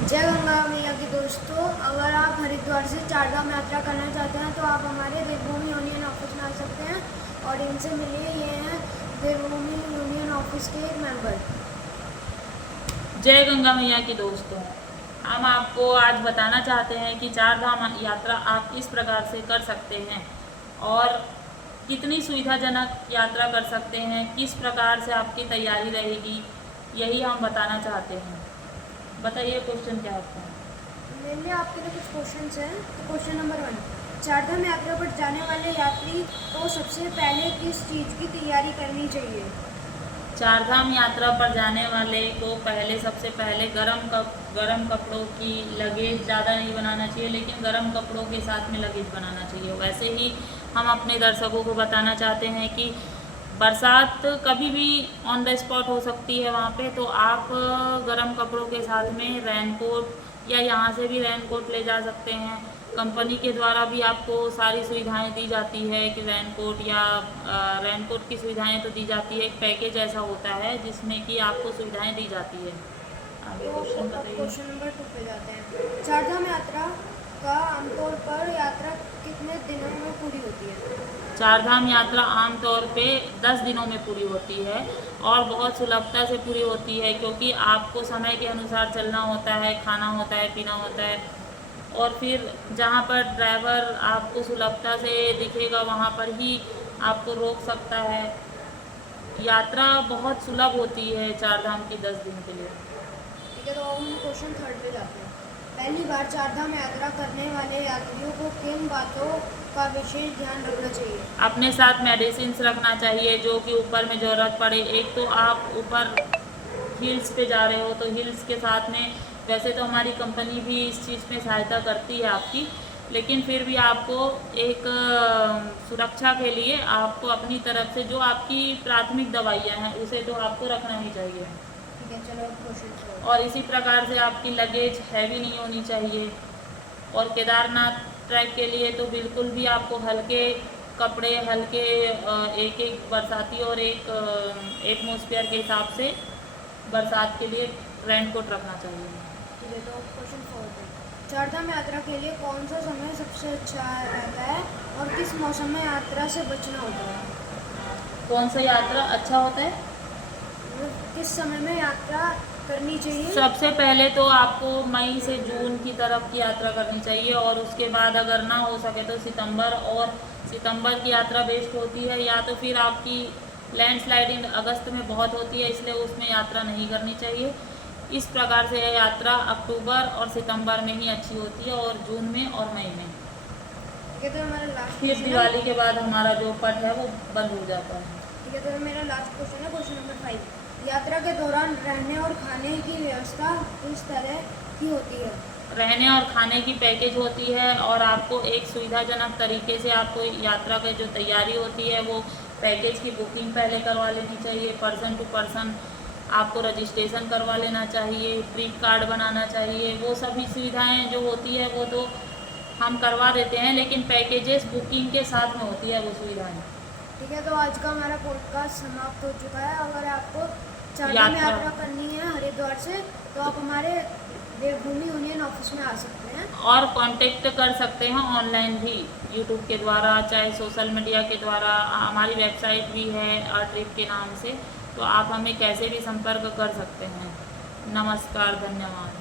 जय गंगा मैया के दोस्तों, अगर आप हरिद्वार से चारधाम यात्रा करना चाहते हैं तो आप हमारे देवभूमि यूनियन ऑफिस में आ सकते हैं और इनसे मिलिए। ये हैं देवभूमि यूनियन ऑफिस के एक मेंबर। जय गंगा मैया की दोस्तों, हम आपको आज बताना चाहते हैं कि चारधाम यात्रा आप किस प्रकार से कर सकते हैं और कितनी सुविधाजनक यात्रा कर सकते हैं, किस प्रकार से आपकी तैयारी रहेगी, यही हम बताना चाहते हैं। बताइए क्वेश्चन क्या आपका? मेरे लिए आपके लिए कुछ क्वेश्चंस हैं। तो क्वेश्चन नंबर 1, चारधाम यात्रा पर जाने वाले यात्री को सबसे पहले किस चीज़ की तैयारी करनी चाहिए? चारधाम यात्रा पर जाने वाले को सबसे पहले गरम कपड़ों की लगेज ज़्यादा नहीं बनाना चाहिए, लेकिन गरम कपड़ों के साथ में लगेज बनाना चाहिए। वैसे ही हम अपने दर्शकों को बताना चाहते हैं कि बरसात कभी भी ऑन द स्पॉट हो सकती है वहाँ पे, तो आप गरम कपड़ों के साथ में रेनकोट या यहाँ से भी रेनकोट ले जा सकते हैं। कंपनी के द्वारा भी आपको सारी सुविधाएं दी जाती है कि रेनकोट की सुविधाएं तो दी जाती है। एक पैकेज ऐसा होता है जिसमें कि आपको सुविधाएं दी जाती है। आगे तो क्वेश्चन अब बताइए। क्वेश्चन नंबर 2 पे जाते हैं। चारधाम यात्रा का आमतौर पर यात्रा कितने दिनों में पूरी होती है? चारधाम यात्रा आमतौर पे 10 दिनों में पूरी होती है और बहुत सुलभता से पूरी होती है, क्योंकि आपको समय के अनुसार चलना होता है, खाना होता है, पीना होता है, और फिर जहाँ पर ड्राइवर आपको सुलभता से दिखेगा वहाँ पर ही आपको रोक सकता है। यात्रा बहुत सुलभ होती है चारधाम की 10 दिन के लिए। ठीक है, तो अब हम क्वेश्चन 3 पे जाते हैं। पहली बार चारधाम यात्रा करने वाले यात्रियों को किन बातों का विशेष ध्यान रखना चाहिए? अपने साथ मेडिसिन्स रखना चाहिए जो कि ऊपर में ज़रूरत पड़े। एक तो आप ऊपर हिल्स पे जा रहे हो तो हिल्स के साथ में, वैसे तो हमारी कंपनी भी इस चीज़ में सहायता करती है आपकी, लेकिन फिर भी आपको एक सुरक्षा के लिए आपको अपनी तरफ से जो आपकी प्राथमिक दवाइयाँ हैं उसे तो आपको रखना ही चाहिए। ठीक है, चलो अब क्वेश्चन और इसी प्रकार से आपकी लगेज हैवी नहीं होनी चाहिए। और केदारनाथ ट्रैक के लिए तो बिल्कुल भी आपको हल्के कपड़े, हल्के एक एक बरसाती और एक एटमॉस्फेयर के हिसाब से बरसात के लिए रेनकोट रखना चाहिए। ठीक है, तो क्वेश्चन 4 पे चारधाम यात्रा के लिए कौन सा समय सबसे अच्छा रहता है और किस मौसम में यात्रा से बचना होता है? कौन सा यात्रा अच्छा होता है? मतलब किस समय में यात्रा करनी चाहिए? सबसे पहले तो आपको मई से जून की तरफ की यात्रा करनी चाहिए, और उसके बाद अगर ना हो सके तो सितंबर की यात्रा बेस्ट होती है। या तो फिर आपकी लैंडस्लाइडिंग अगस्त में बहुत होती है, इसलिए उसमें यात्रा नहीं करनी चाहिए। इस प्रकार से यह यात्रा अक्टूबर और सितंबर में ही अच्छी होती है, और जून में और मई में। ठीक है, तो हमारा लास्ट फिर क्वेश्चन है। दिवाली के बाद हमारा जो पट है वो बंद हो जाता है। ठीक है, तो मेरा लास्ट क्वेश्चन है, क्वेश्चन नंबर 5। यात्रा के दौरान रहने और खाने की व्यवस्था किस तरह की होती है? रहने और खाने की पैकेज होती है, और आपको एक सुविधाजनक तरीके से आपको यात्रा की जो तैयारी होती है वो पैकेज की बुकिंग पहले करवा लेनी चाहिए। पर्सन टू पर्सन आपको रजिस्ट्रेशन करवा लेना चाहिए, ट्रिप कार्ड बनाना चाहिए। वो सभी सुविधाएं जो होती है वो तो हम करवा देते हैं, लेकिन पैकेजेस बुकिंग के साथ में होती है वो सुविधाएं। ठीक है, तो आज का हमारा पॉडकास्ट समाप्त हो चुका है। अगर आपको चारधाम यात्रा करनी है हरिद्वार से तो आप हमारे देवभूमि यूनियन ऑफिस में आ सकते हैं और कांटेक्ट कर सकते हैं ऑनलाइन भी, यूट्यूब के द्वारा, चाहे सोशल मीडिया के द्वारा। हमारी वेबसाइट भी है और ट्रिप के नाम से, तो आप हमें कैसे भी संपर्क कर सकते हैं। नमस्कार, धन्यवाद।